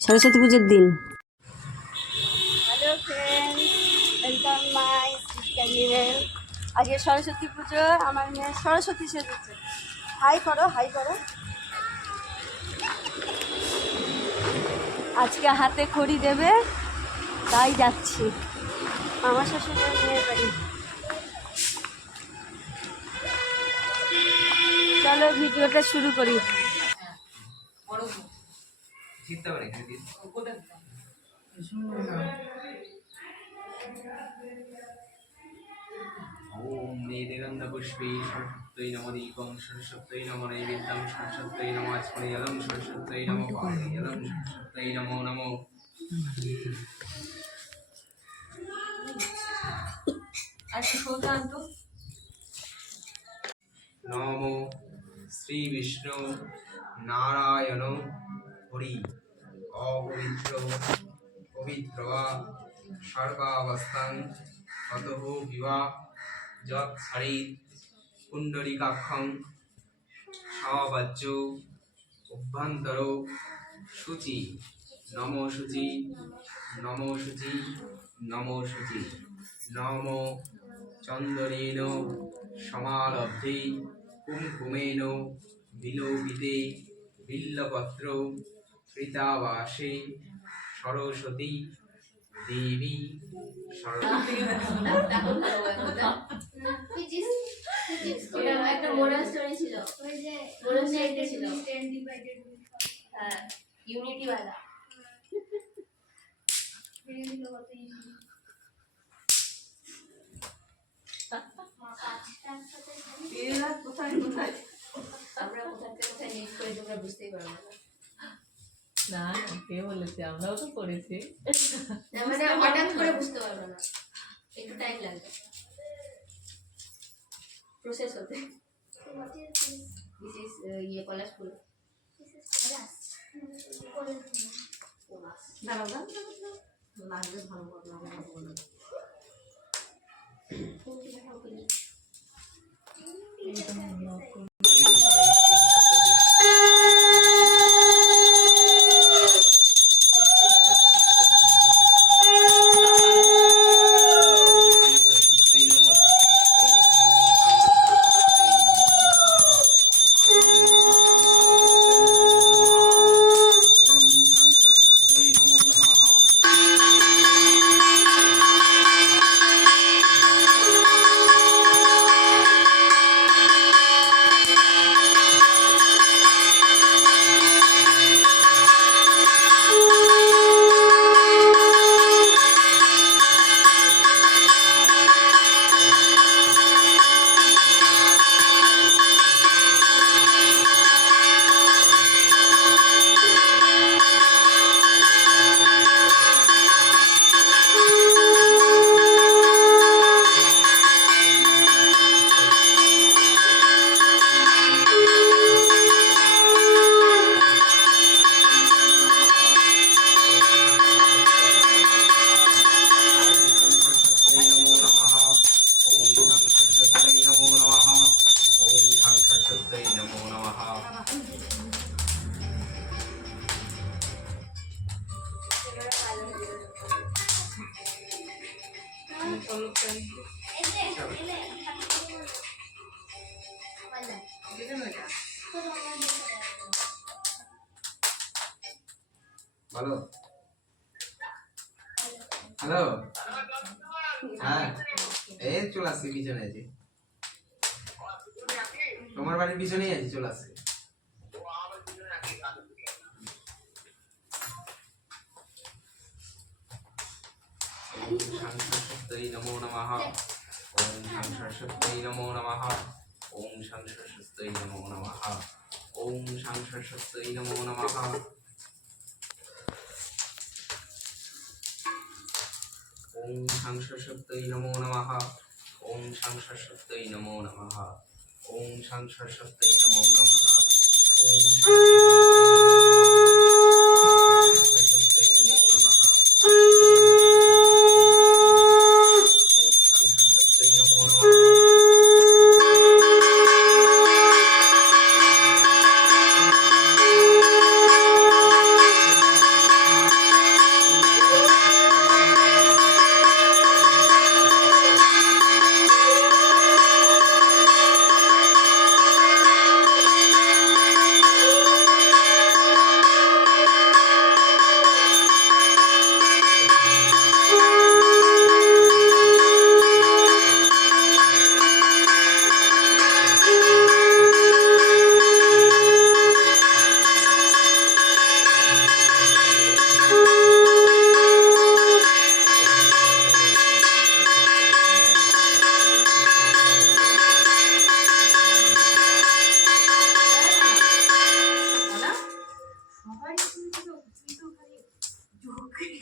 সরস্বতী পুজোর দিন। Hello friend আজকে সরস্বতী পুজো, আমার মেয়ে সরস্বতী সেজেছে। হাই করো হাই করো। আজকে হাতে খড়ি দেবে, তাই যাচ্ছি। আমার শ্বশুরের মেয়ের বাড়ি। চলো, ভিডিওটা শুরু করি। চিন্তা করে এখানে দিন। ওম নেগন্ধ পুষ্পে সরস্বত্যই নম দীপম সরস্বত্যই নম নৈবেদ্যম সরস্বত্যই নম আচমরিয়ালম সরস্বত্যই নম পারিয়ালম সরস্বত্যই নমো নমো। আচ্ছা কোথা শ্রী বিষ্ণু নারায়ণ হরি অপবিত্র, পবিত্র সর্বাবস্থান অতঃ বিবাহ যৎ হরিত কুণ্ডলিকাক্ষং সবাজ্য অভ্যন্তর শুচি নম শুচি নম শুচি নম শুচি নম চন্দনেন সমালব্ধে কুমকুমেন বিলোপিতে বিল্লপত্র কৃতাবাসে সরস্বতী দেবী সরস্বতী একটা মোরাল স্টোরি ছিল। মোরাল স্টোরি ছিল। হ্যাঁ ইউনিটি वाला আমরা কোথায় কোথায় নিয়ে করে তোমরা বুঝতেই পারব না। না কে বলেছে আমরাও তো করেছি মানে হঠাৎ করে বুঝতে পারবে না একটু টাইম লাগবে প্রসেস হতে দিস ইজ ইয়ে পলাশ ফুল লাগবে ভালো কথা বলো হ্যালো হ্যাঁ। এই চলে আসছি, পিছনে আছি। তোমার বাড়ির পিছনেই আছি, চলে আসছি। ওম শান্তি নমো নমঃ। ওম শান্তি নমো নমঃ। ওম শান্তি নমো নমঃ। ওম শান্তি নমো নমঃ। ওম শান্তি নমো নমঃ। ওম শান্তি নমো নমঃ। ওম শান্তি নমো নমঃ। ওম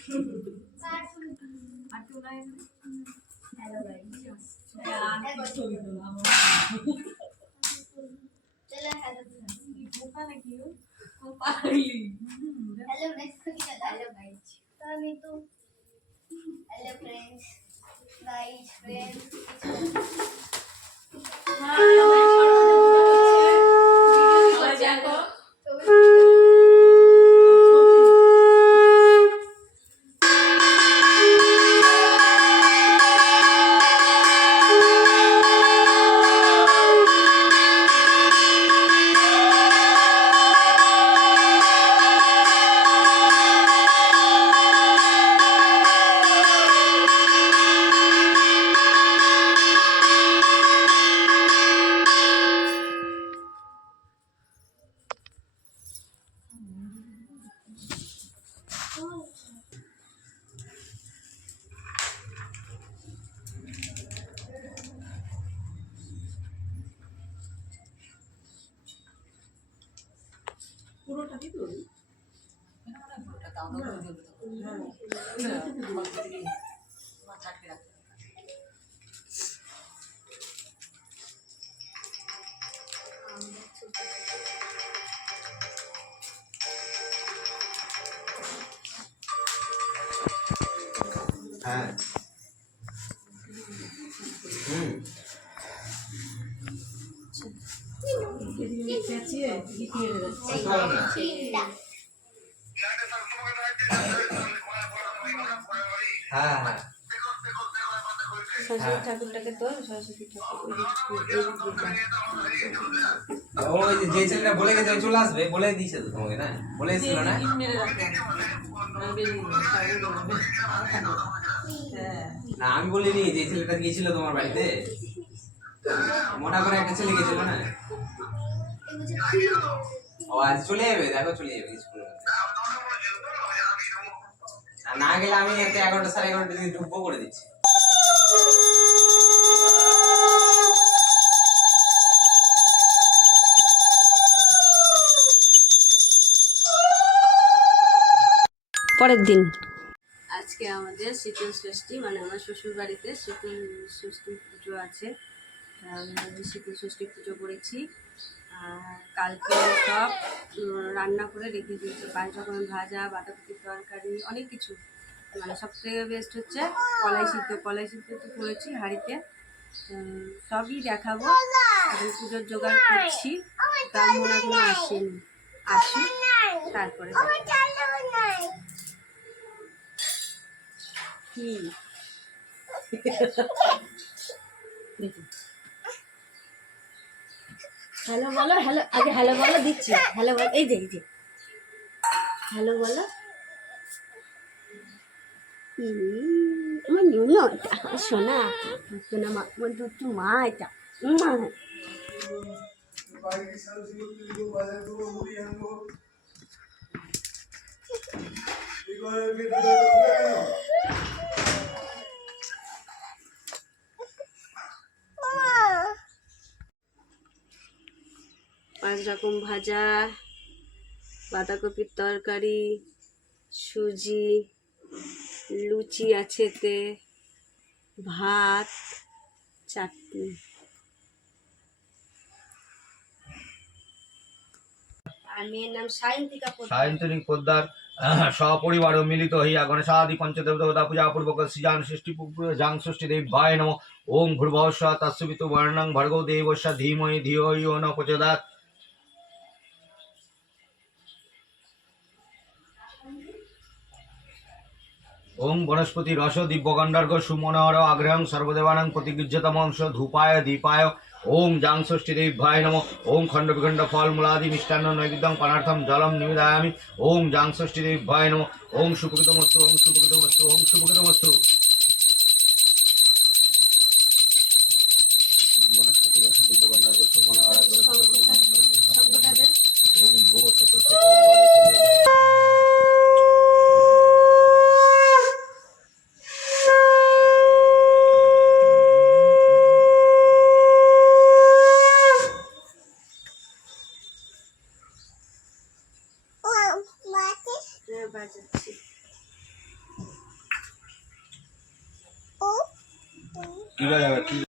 I'm পুরোটা কি তুই পুরোটা দাও দাও হ্যাঁ। হ্যাঁ হ্যাঁ। সরস্বতী ঠাকুরটাকে তো সরস্বতী ঠাকুর ওই যে- ছেলেটা বলে গেছে চলে আসবে বলে দিয়েছে তো তোমাকে না? বলে এসেছিল না? না আমি বলিনি যে ছেলেটা গিয়েছিল তোমার বাড়িতে। মোটা করে একটা ছেলে গেছিল না? ও আজ চলে যাবে দেখো চলে যাবে স্কুলের মধ্যে আর না গেলে আমি একটা এগারোটা সাড়ে এগারোটা দিকে ঢুকবো করে দিচ্ছি। পরের দিন। আজকে আমাদের শীতল ষষ্ঠী মানে আমার শ্বশুর বাড়িতে শীতল ষষ্ঠী পুজো আছে। শীতল ষষ্ঠী পুজো করেছি। কালকে সব রান্না করে রেখে দিয়েছি। পাঁচ রকমের ভাজা, বাঁধাকপির তরকারি, অনেক কিছু। মানে সব থেকে বেস্ট হচ্ছে কলাই সিদ্ধ। কলাই সিদ্ধ তো করেছি হাঁড়িতে। সবই দেখাবো। এখন পুজোর জোগাড় করছি। ব্রাহ্মণ এখনও আসেনি। আসি তারপরে। কি হ্যালো বলো, হ্যালো, আগে হ্যালো বলো দিচ্ছি। হ্যালো বলো, এই যে এই যে। হ্যালো বলো। আমার নিউনো এটা আমার সোনা সোনা মা, আমার দুটো মা এটা। উম। পাঁচ রকম ভাজা বাঁধাকপির তরকারি সুজি লুচি আছে এতে ভাত চাটনি। সায়ন্তনিক আহ, সপরিবার মিলিত হইয়া গণেশাদি পঞ্চদেবতা পূজা পূর্বক সৃজান ষষ্ঠী জাং ষষ্ঠী দেব ভাই নম। ওম ভূর্ভস্ব তৎসবিতু বর্ণং ভর্গো দেবস্য ধীমহি ধিয়ো ন প্রচোদয়াৎ ওম বনস্পতি রস দিব্যগণ্ডার্ঘ সুমনোহর আগ্রহং সর্বদেবানাং প্রতিগৃহ্যতমংশ ধূপায় দীপায়। ওং জাং ষষ্ঠী দেবায় নম। ওং খণ্ড বিখণ্ড ফল মূলাদি মিষ্টান্ন নৈবেদ্যং পানার্থম জলম নিবেদয়ামি। ওং জাং ষষ্ঠী দেবায় নম। ওং সুপকৃতমস্তু ওং সুপকৃতমস্তু ওং সুপকৃতমস্তু